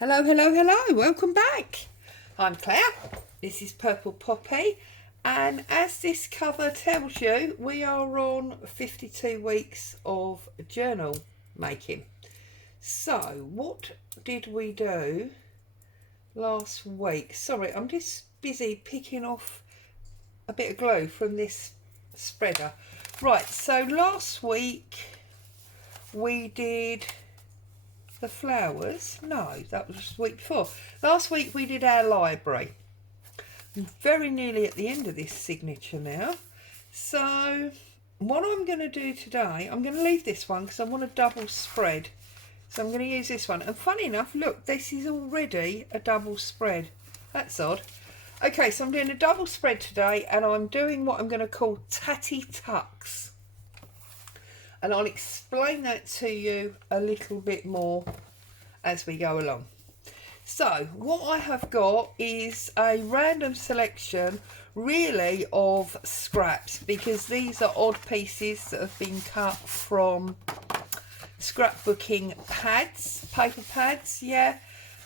Hello, hello, hello, welcome back. I'm Claire, this is Purple Poppy, and as this cover tells you, we are on 52 weeks of journal making. So, what did we do last week? Sorry, I'm just busy picking off a bit of glue from this spreader. Right, so last week we did the flowers. No, that was the week before. Last week we did our library. I'm very nearly at the end of this signature now. So what I'm going to do today, I'm going to leave this one because I want a double spread. So I'm going to use this one. And funny enough, look, this is already a double spread. That's odd. Okay, so I'm doing a double spread today, and I'm doing what I'm going to call Tatty tucks. And I'll explain that to you a little bit more as we go along. So what I have got is a random selection really of scraps, because these are odd pieces that have been cut from scrapbooking pads, paper pads.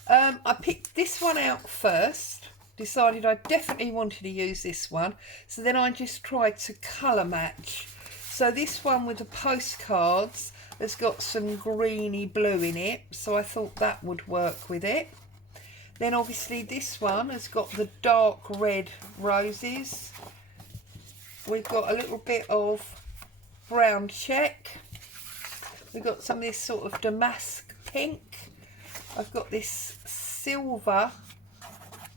I picked this one out first, decided I definitely wanted to use this one, so then I just tried to colour match. So this one with the postcards has got some greeny blue in it, so I thought that would work with it. Then obviously this one has got the dark red roses. We've got a little bit of brown check. We've got some of this sort of damask pink. I've got this silver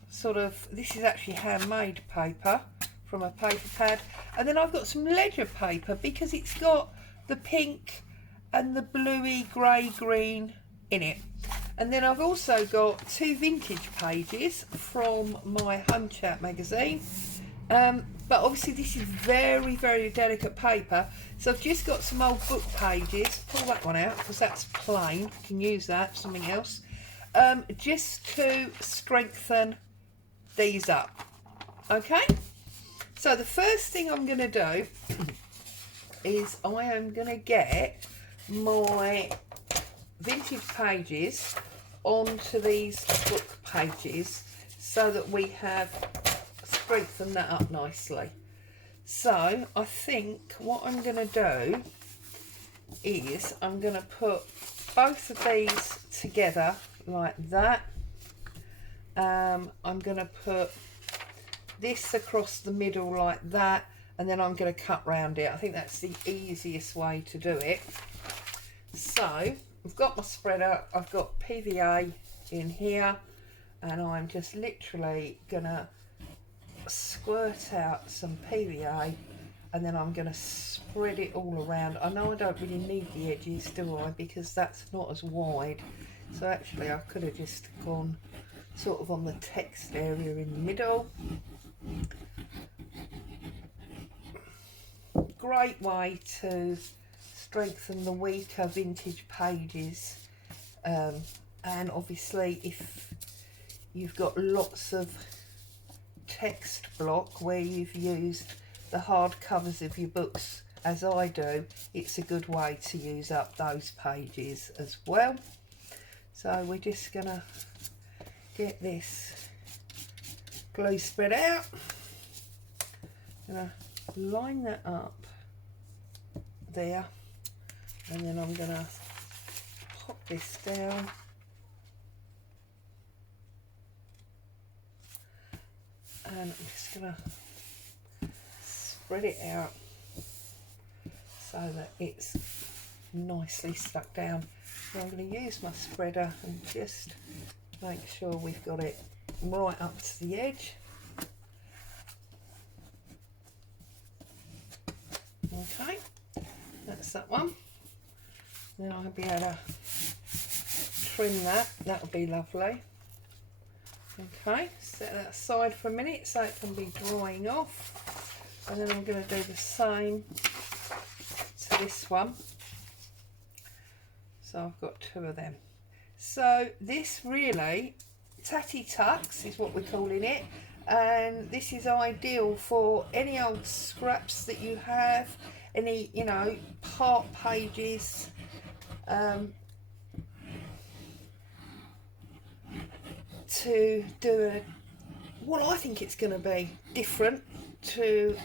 sort of, this is actually handmade paper from a paper pad. And then I've got some ledger paper because it's got the pink and the bluey grey green in it. And then I've also got two vintage pages from my Home Chat magazine. But obviously this is very, very delicate paper. So I've just got some old book pages. Pull that one out because that's plain. You can use that for something else. Just to strengthen these up. Okay? So the first thing I'm going to do is I am going to get my vintage pages onto these book pages so that we have strengthened that up nicely. So I think what I'm going to do is I'm going to put both of these together like that. I'm going to put this across the middle like that, and then I'm going to cut round it. I think that's the easiest way to do it. So I've got my spreader, I've got PVA in here, and I'm just literally going to squirt out some PVA, and then I'm going to spread it all around. I know I don't really need the edges, do I, because that's not as wide. So actually I could have just gone sort of on the text area in the middle. Great way to strengthen the weaker vintage pages, and obviously if you've got lots of text block where you've used the hard covers of your books as I do, it's a good way to use up those pages as well. So we're just gonna get this glue spread out. Gonna line that up there, and then I'm gonna pop this down and I'm just gonna spread it out so that it's nicely stuck down. So I'm going to use my spreader and just make sure we've got it right up to the edge. Okay, that's that one. Then I'll be able to trim that, that'll be lovely. Okay, set that aside for a minute so it can be drying off, and then I'm going to do the same to this one. So I've got two of them. So this really, Tatty tucks is what we're calling it, and this is ideal for any old scraps that you have, any, you know, part pages, to do what I think it's going to be different to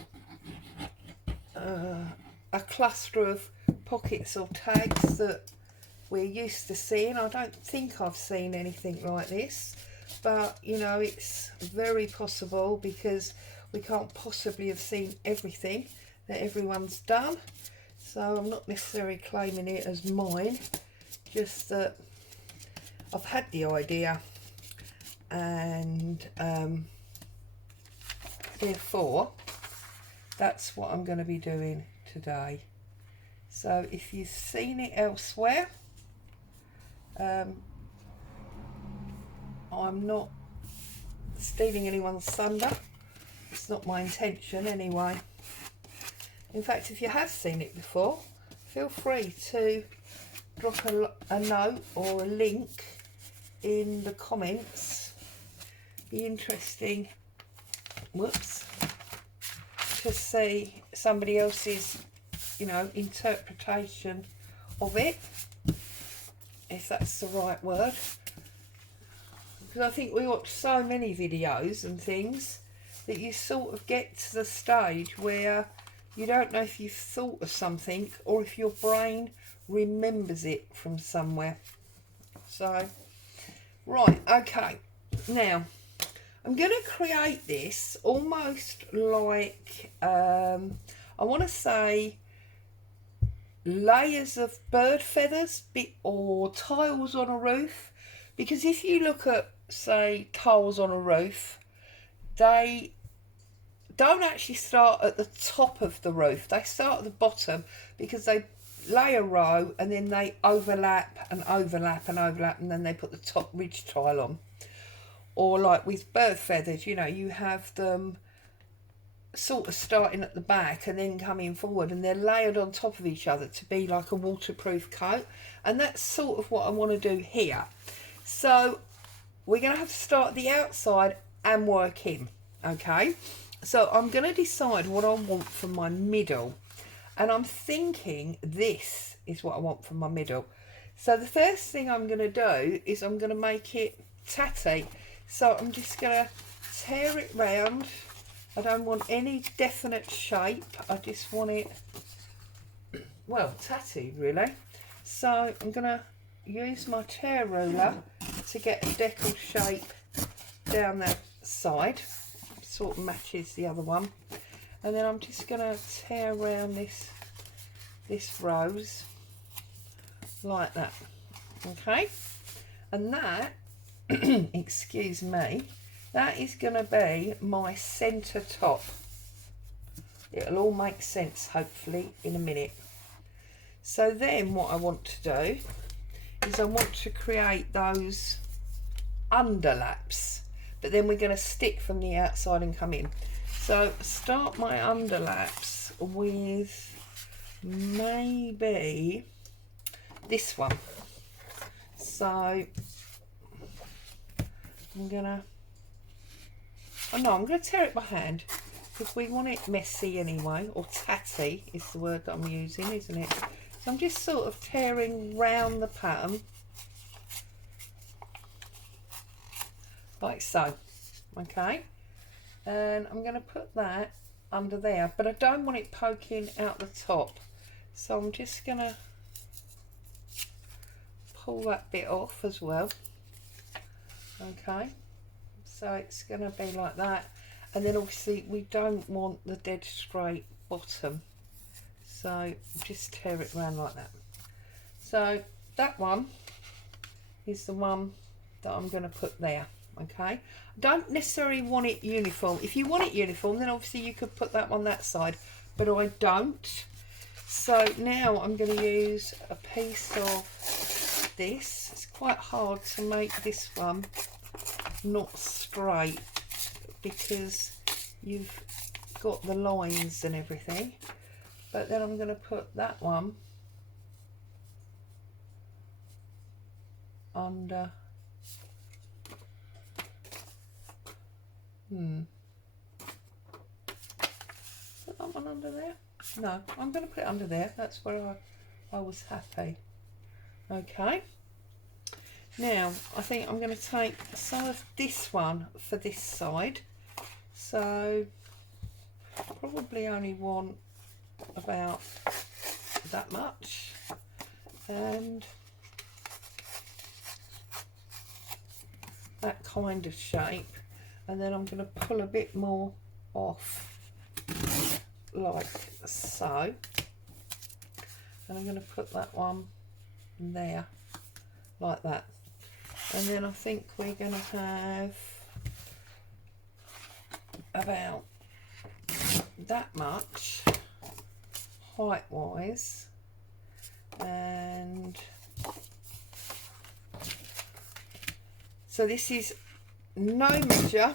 a cluster of pockets or tags that we're used to seeing. I don't think I've seen anything like this, but you know, it's very possible because we can't possibly have seen everything that everyone's done. So I'm not necessarily claiming it as mine, just that I've had the idea, and therefore that's what I'm going to be doing today. So if you've seen it elsewhere, I'm not stealing anyone's thunder. It's not my intention anyway. In fact, if you have seen it before, feel free to drop a note or a link in the comments. Be interesting, whoops, to see somebody else's, you know, interpretation of it, if that's the right word. Because I think we watch so many videos and things that you sort of get to the stage where you don't know if you've thought of something or if your brain remembers it from somewhere. So, right, okay. Now, I'm going to create this almost like, I want to say, layers of bird feathers or tiles on a roof. Because if you look at, say, tiles on a roof, they don't actually start at the top of the roof. They start at the bottom because they lay a row and then they overlap and overlap and overlap, and then they put the top ridge tile on. Or like with bird feathers, you know, you have them sort of starting at the back and then coming forward, and they're layered on top of each other to be like a waterproof coat. And that's sort of what I want to do here. So we're going to have to start at the outside and work in, okay? So I'm going to decide what I want for my middle, and I'm thinking this is what I want for my middle. So the first thing I'm going to do is I'm going to make it tatty. So I'm just going to tear it round. I don't want any definite shape, I just want it, well, tatty really. So I'm going to use my tear ruler to get a decal shape down that side, sort of matches the other one, and then I'm just going to tear around this rose like that, okay? And that excuse me, that is going to be my centre top. It'll all make sense hopefully in a minute. So then what I want to do is I want to create those underlaps, but then we're going to stick from the outside and come in. So start my underlaps with maybe this one. So I'm gonna, I'm gonna tear it by hand because we want it messy anyway, or tatty is the word that I'm using, isn't it? So I'm just sort of tearing round the pattern like so, okay? And I'm going to put that under there, but I don't want it poking out the top, so I'm just going to pull that bit off as well, okay? So it's going to be like that, and then obviously we don't want the dead straight bottom, so just tear it around like that. So that one is the one that I'm going to put there, okay? I don't necessarily want it uniform. If you want it uniform, then obviously you could put that on that side, but I don't. So now I'm going to use a piece of this. It's quite hard to make this one not straight because you've got the lines and everything, but then I'm going to put that one under. Put that one under there? No, I'm going to put it under there. That's where I was happy. Okay. Now, I think I'm going to take some of this one for this side. So, probably only want about that much. And that kind of shape. And then I'm going to pull a bit more off, like so. And I'm going to put that one there, like that. And then I think we're going to have about that much height wise, and so this is no measure,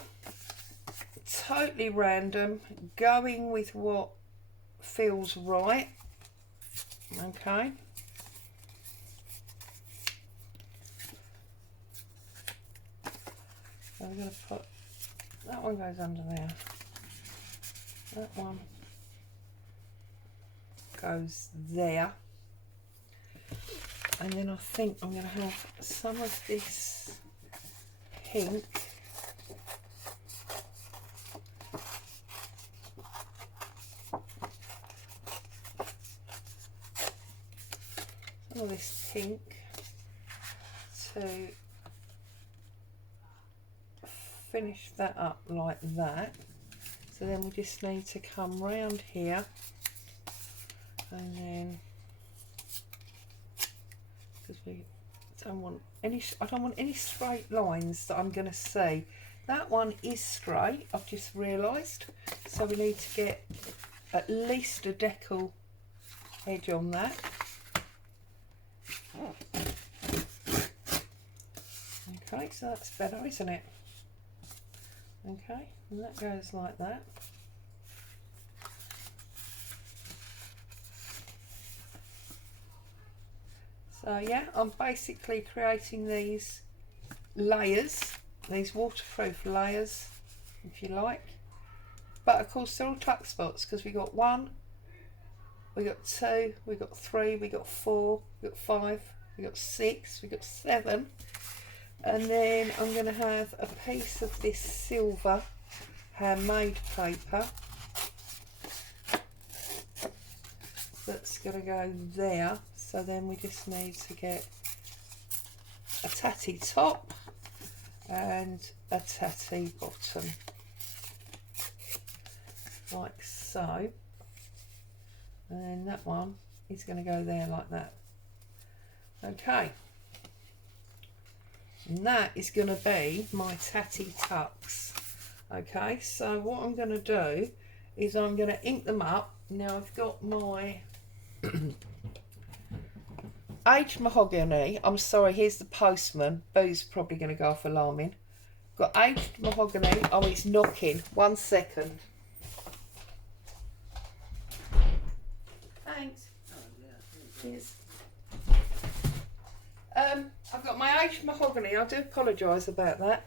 totally random, going with what feels right. Okay, so I'm going to put that one goes under there, that one goes there, and then I think I'm going to have some of this pink to finish that up like that. So then we just need to come round here, and then because we don't want any, I don't want any straight lines that I'm going to see. That one is straight, I've just realised, so we need to get at least a decal edge on that. Okay, so that's better, isn't it? Okay, and that goes like that. So yeah, I'm basically creating these layers, these waterproof layers, if you like. But of course they're all tuck spots, because we got 1, we got 2, we got 3, we got 4, we got 5, we got 6, we got 7. And then I'm going to have a piece of this silver handmade paper that's going to go there. So then we just need to get a tatty top and a tatty bottom, like so. And then that one is going to go there like that. Okay. And that is going to be my tatty tucks. Okay, so what I'm going to do is I'm going to ink them up. Now I've got my aged mahogany. I'm sorry, here's the postman. Boo's probably going to go off alarming. Got aged mahogany. Oh, it's knocking. 1 second. Thanks. Cheers. I've got my aged mahogany. I do apologise about that.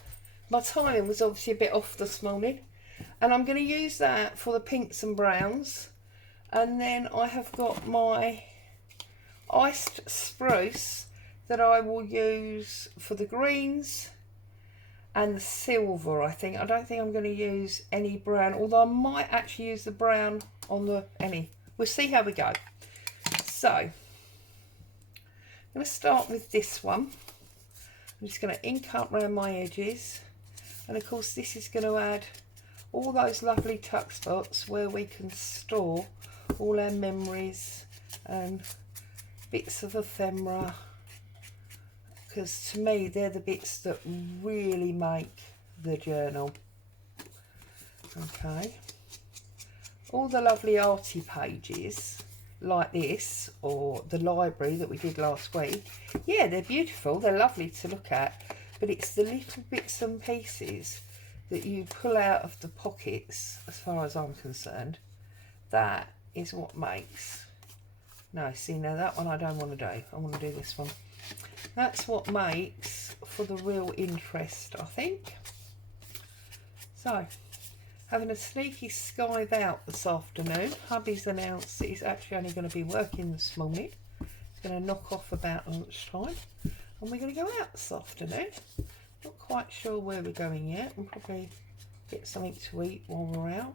My timing was obviously a bit off this morning. And I'm going to use that for the pinks and browns. And then I have got my iced spruce that I will use for the greens and the silver, I think. I don't think I'm going to use any brown, although I might actually use the brown on the any. We'll see how we go. So, I'm going to start with this one. I'm just going to ink up around my edges. And of course this is going to add all those lovely tuck spots where we can store all our memories and bits of ephemera, because to me they're the bits that really make the journal. Okay, all the lovely arty pages like this, or the library that we did last week, yeah, they're beautiful, they're lovely to look at, but it's the little bits and pieces that you pull out of the pockets, as far as I'm concerned, that is what makes. No, see, now that one I don't want to do. I want to do this one. That's what makes for the real interest, I think. So, having a sneaky skive out this afternoon. Hubby's announced that he's actually only going to be working this morning. He's going to knock off about lunchtime. and we're going to go out this afternoon. Not quite sure where we're going yet. We'll probably get something to eat while we're out,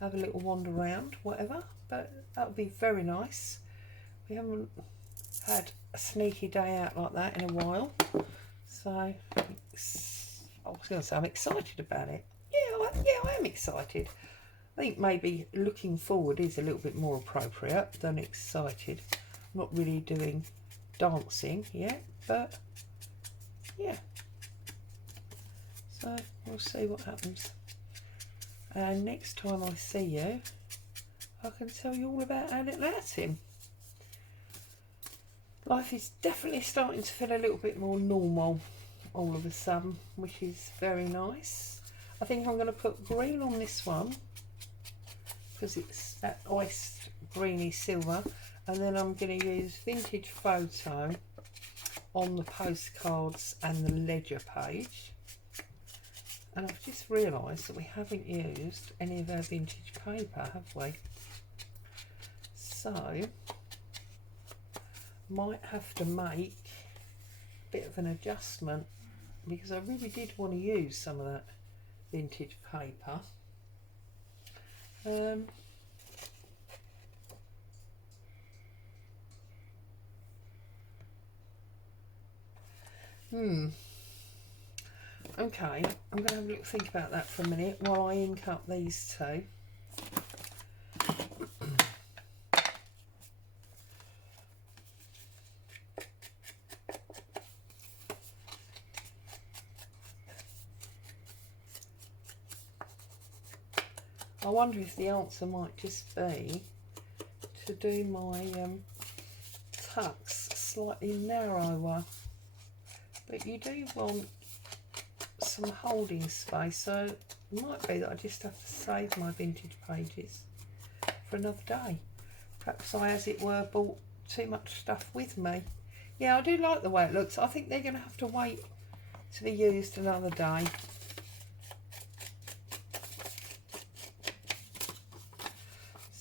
have a little wander around, whatever, but that would be very nice. We haven't had a sneaky day out like that in a while, so I was going to say I'm excited about it. Yeah, I am excited. I think maybe looking forward is a little bit more appropriate than excited. I'm not really doing dancing yet, but yeah. So we'll see what happens. And next time I see you, I can tell you all about our little outing. Life is definitely starting to feel a little bit more normal all of a sudden, which is very nice. I think I'm going to put green on this one because it's that ice greeny silver, and then I'm going to use vintage photo on the postcards and the ledger page. And I've just realised that we haven't used any of our vintage paper, have we? So might have to make a bit of an adjustment, because I really did want to use some of that vintage paper. Okay, I'm going to have a little think about that for a minute while I ink up these two. I wonder if the answer might just be to do my tucks slightly narrower, but you do want some holding space, so it might be that I just have to save my vintage pages for another day. Perhaps I, as it were, bought too much stuff with me. Yeah, I do like the way it looks. I think they're going to have to wait to be used another day.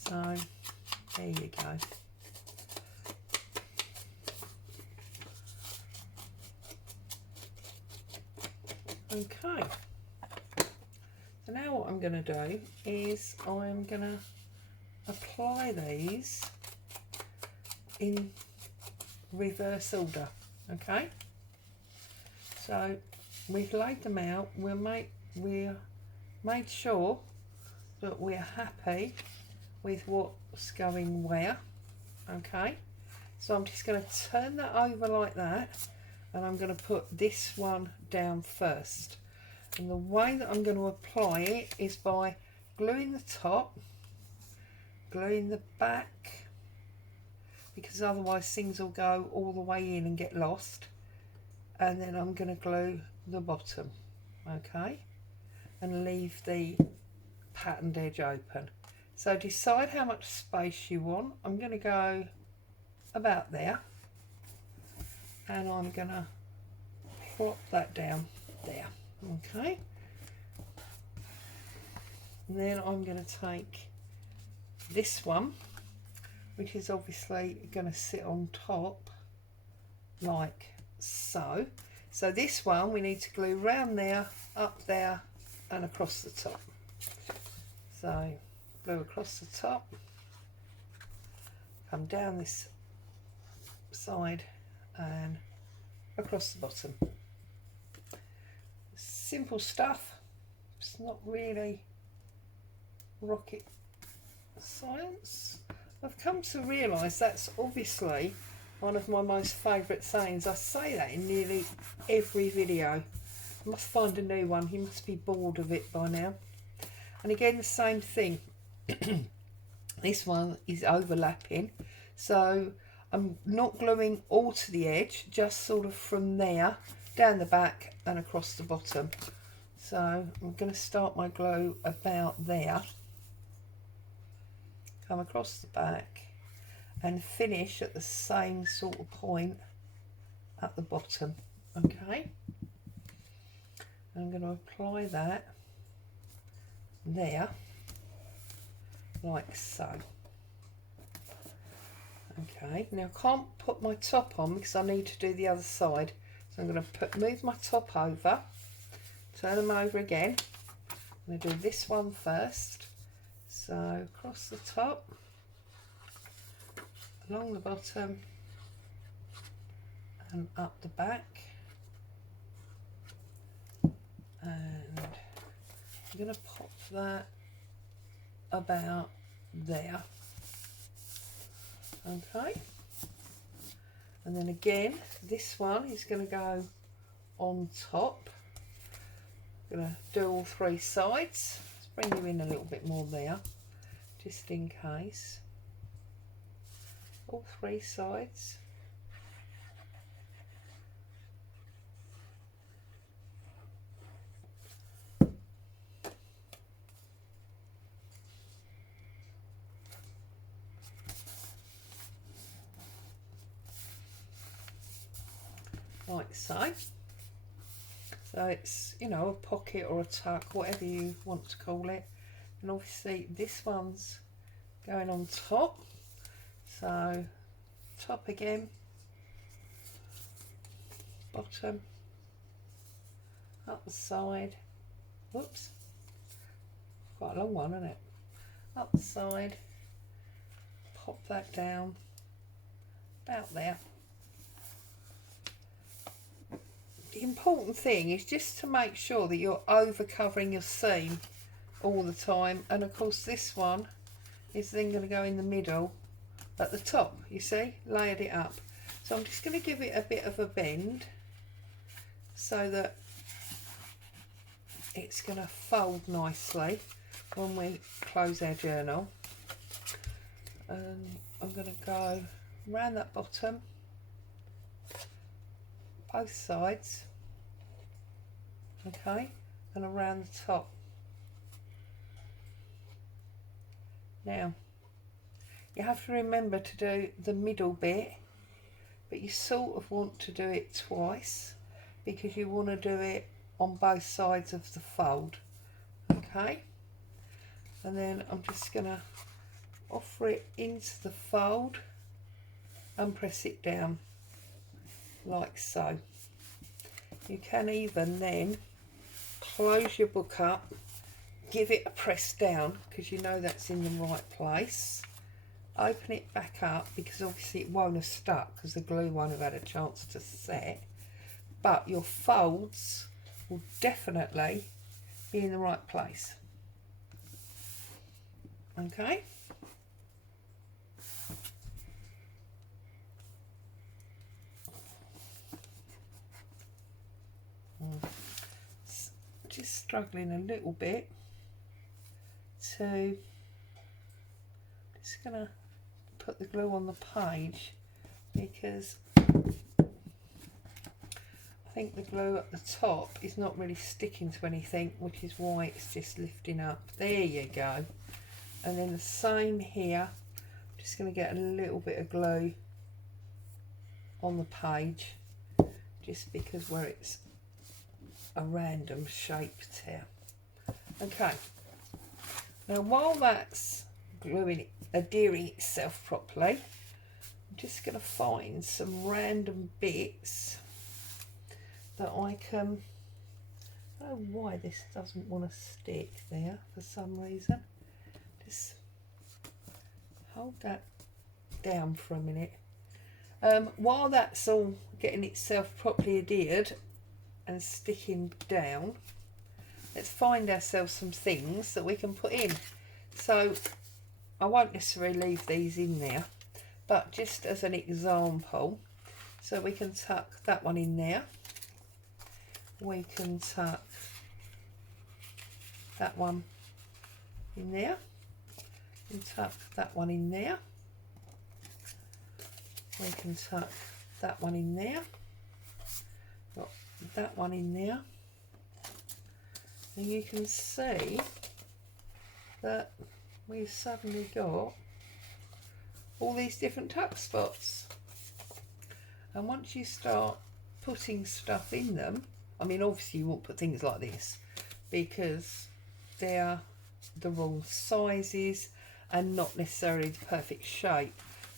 So there you go. Okay, so now what I'm going to do is I'm going to apply these in reverse order. Okay, so we've laid them out, we're made sure that we're happy with what's going where. Okay, so I'm just going to turn that over like that, and I'm going to put this one down first. And the way that I'm going to apply it is by gluing the top, gluing the back, because otherwise things will go all the way in and get lost. And then I'm going to glue the bottom, okay, and leave the patterned edge open. So decide how much space you want. I'm going to go about there, and I'm going to plop that down there, okay. And then I'm going to take this one, which is obviously going to sit on top like so. So this one we need to glue round there, up there, and across the top. So glue across the top, come down this side and across the bottom. Simple stuff. It's not really rocket science. I've come to realise that's obviously one of my most favourite sayings. I say that in nearly every video. I must find a new one. You must be bored of it by now. And again, the same thing. This one is overlapping, so I'm not gluing all to the edge, just sort of from there down the back and across the bottom. So I'm going to start my glue about there, come across the back and finish at the same sort of point at the bottom. Okay, I'm going to apply that there like so. Okay, now I can't put my top on because I need to do the other side. So I'm going to move my top over, turn them over again. I'm going to do this one first. So across the top, along the bottom and up the back. And I'm going to pop that about there. Okay, and then again this one is going to go on top. I'm going to do all three sides. Let's bring you in a little bit more there just in case. All three sides. Like so. So it's, you know, a pocket or a tuck, whatever you want to call it. And obviously this one's going on top. So top again, bottom, up the side. Whoops, quite a long one, isn't it? Up the side, pop that down about there. The important thing is just to make sure that you're over covering your seam all the time, and of course this one is then going to go in the middle at the top, you see, layered it up. So I'm just going to give it a bit of a bend so that it's going to fold nicely when we close our journal. And I'm going to go around that bottom, both sides, okay, and around the top. Now you have to remember to do the middle bit, but you sort of want to do it twice because you want to do it on both sides of the fold, okay. And then I'm just going to offer it into the fold and press it down like so. You can even then close your book up, give it a press down because you know that's in the right place, open it back up because obviously it won't have stuck because the glue won't have had a chance to set, but your folds will definitely be in the right place. Okay. Just struggling a little bit to, just gonna put the glue on the page because I think the glue at the top is not really sticking to anything, which is why it's just lifting up. There you go. And then the same here, I'm just going to get a little bit of glue on the page just because where it's a random shaped here. Okay, now while that's gluing, adhering itself properly, I'm just going to find some random bits that I can, I don't know why this doesn't want to stick there for some reason. Just hold that down for a minute. While that's all getting itself properly adhered and sticking down, let's find ourselves some things that we can put in. So I won't necessarily leave these in there, but just as an example, so we can tuck that one in there, we can tuck that one in there, and tuck that one in there, we can tuck that one in there, got that one in there, and you can see that we've suddenly got all these different tuck spots. And once you start putting stuff in them, I mean obviously you won't put things like this because they're the wrong sizes and not necessarily the perfect shape,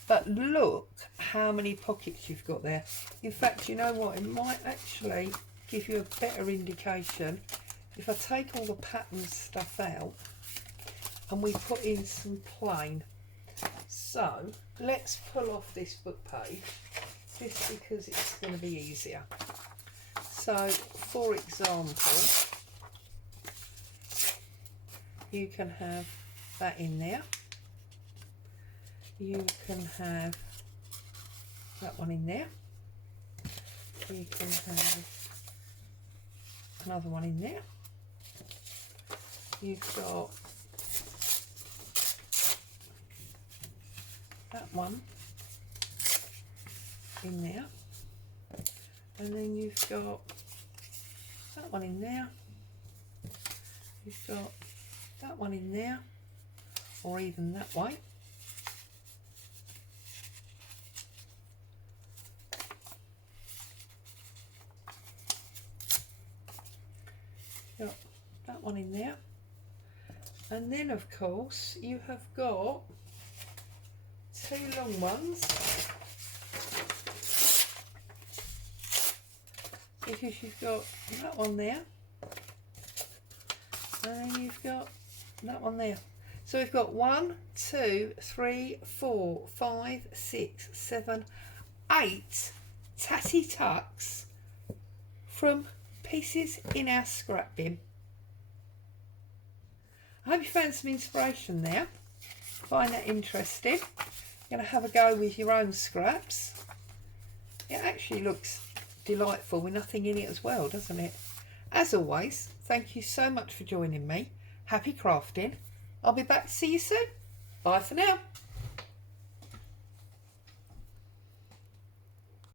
But look how many pockets you've got there. In fact, you know what? It might actually give you a better indication if I take all the pattern stuff out and we put in some plain. So let's pull off this book page just because it's going to be easier. So for example, you can have that in there. You can have that one in there. You can have another one in there. You've got that one in there, and then you've got that one in there. You've got that one in there, or even that way. Got that one in there, and then of course you have got two long ones, because you've got that one there, and then you've got that one there. So we've got 1, 2, 3, 4, 5, 6, 7, 8 tatty tucks from pieces in our scrap bin. I hope you found some inspiration there. Find that interesting. You're going to have a go with your own scraps. It actually looks delightful with nothing in it as well, doesn't it? As always, thank you so much for joining me. Happy crafting. I'll be back to see you soon. Bye for now.